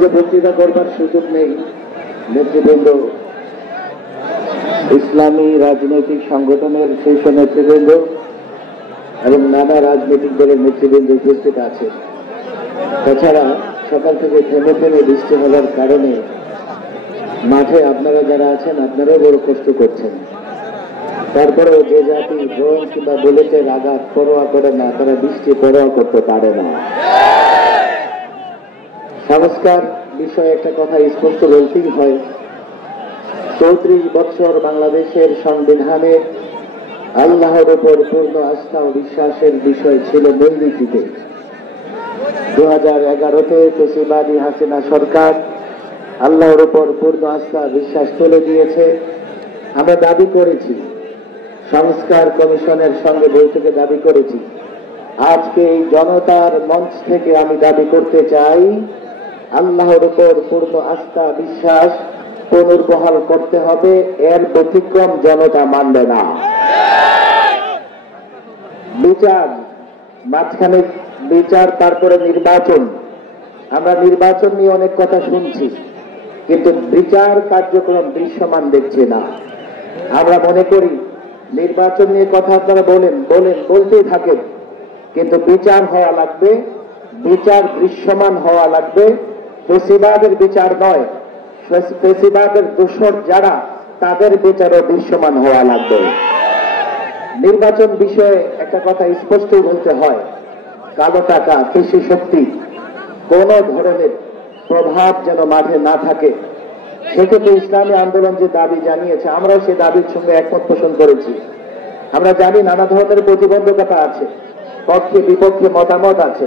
স্টেজে বক্তৃতা করবার সুযোগ নেই। নেতৃবৃন্দ, ইসলামী রাজনৈতিক সংগঠনের শীর্ষ নেতৃবৃন্দ এবং নানা রাজনৈতিক দলের নেতৃবৃন্দ উপস্থিত আছে। তাছাড়া সকাল থেকে থেমে থেমে বৃষ্টি হওয়ার কারণে মাঠে আপনারা যারা আছেন আপনারাও বড় কষ্ট করছেন। তারপরেও যে জাতি ড্রোন কিংবা বুলেটের আঘাত পরোয়া করে না, তারা বৃষ্টি পরোয়া করতে পারে না। সংস্কার বিষয়ে একটা কথা স্পষ্ট বলতেই হয়। 34 বছর বাংলাদেশের সংবিধানে আল্লাহর উপর পূর্ণ আস্থা ও বিশ্বাসের বিষয় ছিল মূলনীতিতে। 2011-তে ফ্যাসিবাদী হাসিনা সরকার আল্লাহর উপর পূর্ণ আস্থা বিশ্বাস তুলে দিয়েছে। আমরা দাবি করেছি, সংস্কার কমিশনের সঙ্গে বৈঠকে দাবি করেছি। আজকে এই জনতার মঞ্চ থেকে আমি দাবি করতে চাই, আল্লাহর উপর পূর্ণ আস্থা বিশ্বাস পুনর্বহাল করতে হবে। এর ব্যতিক্রম জনতা মানবে না। বিচার, মাঝখানে বিচার, তারপরে নির্বাচন। আমরা নির্বাচন নিয়ে অনেক কথা শুনছি, কিন্তু বিচার কার্যক্রম দৃশ্যমান দেখছি না। আমরা মনে করি নির্বাচন নিয়ে কথা আপনারা বলতেই থাকেন, কিন্তু বিচার হওয়া লাগবে, বিচার দৃশ্যমান হওয়া লাগবে। ফ্যাসিবাদের বিচার নয়, ফ্যাসিবাদের দোষর যারা তাদের বিচারও দৃশ্যমান হওয়া লাগবে। নির্বাচন বিষয়ে একটা কথা স্পষ্টই বলতে হয়, কালো টাকা, কৃষি শক্তি কোন ধরনের প্রভাব যেন মাঠে না থাকে। সেক্ষেত্রে ইসলামী আন্দোলন যে দাবি জানিয়েছে, আমরাও সে দাবির সঙ্গে একমত পোষণ করেছি। আমরা জানি নানা ধরনের প্রতিবন্ধকতা আছে, পক্ষে বিপক্ষে মতামত আছে,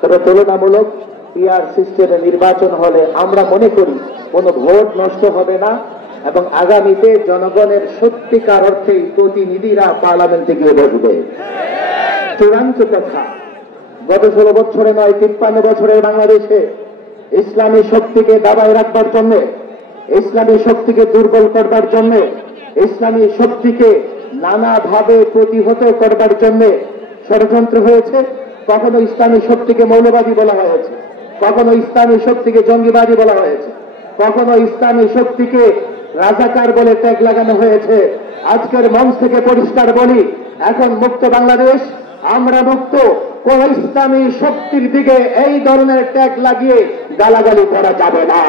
তবে তুলনামূলক পিআর সিস্টেমে নির্বাচন হলে আমরা মনে করি কোনো ভোট নষ্ট হবে না এবং আগামীতে জনগণের সত্যিকার অর্থেই প্রতিনিধিরা পার্লামেন্টে গিয়ে বসবে। চূড়ান্ত কথা, গত 16 বছরে নয়, 53 বছরের বাংলাদেশে ইসলামী শক্তিকে দাবায় রাখবার জন্য, ইসলামী শক্তিকে দুর্বল করবার জন্য, ইসলামী শক্তিকে নানাভাবে প্রতিহত করবার জন্য ষড়যন্ত্র হয়েছে। কখনো ইসলামী শক্তিকে মৌলবাদী বলা হয়েছে, কখনো ইসলামী শক্তিকে জঙ্গিবাদী বলা হয়েছে, কখনো ইসলামী শক্তিকে রাজাকার বলে ট্যাগ লাগানো হয়েছে। আজকের মঞ্চ থেকে পরিষ্কার বলি, এখন মুক্ত বাংলাদেশ, আমরা মুক্ত। কোন ইসলামী শক্তির দিকে এই ধরনের ট্যাগ লাগিয়ে গালাগালি করা যাবে না।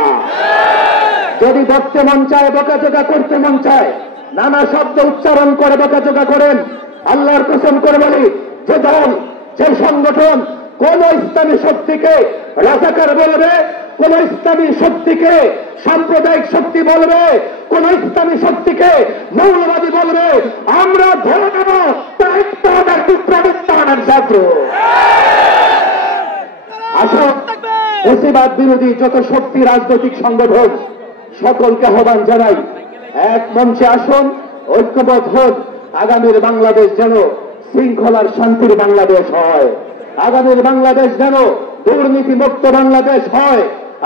যদি বকতে মন চায়, বকাঝকা করতে মন চায়, নানা শব্দ উচ্চারণ করে বকাঝকা করেন। আল্লাহর কসম করে বলি, যে দল, যে সংগঠন কোন ইসলামী শক্তিকে রাজাকার বলবে, কোন ইসলামী শক্তিকে সাম্প্রদায়িক শক্তি বলবে, কোন ইসলামী শক্তিকে মৌলবাদী বলবে, আমরা ধরে নেব ছাত্র। আসুন, ফ্যাসিবাদ বিরোধী যত শক্তি রাজনৈতিক সংগঠন সকলকে আহ্বান জানাই, এক মঞ্চে আসুন, ঐক্যবদ্ধ হন। আগামীর বাংলাদেশ যেন শৃঙ্খলার শান্তির বাংলাদেশ হয়, আগামীর বাংলাদেশ যেন দুর্নীতি মুক্ত বাংলাদেশ হয়,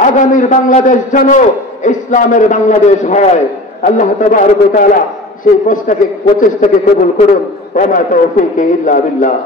আগামীর বাংলাদেশ যেন ইসলামের বাংলাদেশ হয়। আল্লাহ তাবারক ওয়া তাআলা সেই প্রচেষ্টাকে কবুল করুন। ওয়া মা তাওফীক ইল্লা বিল্লাহ।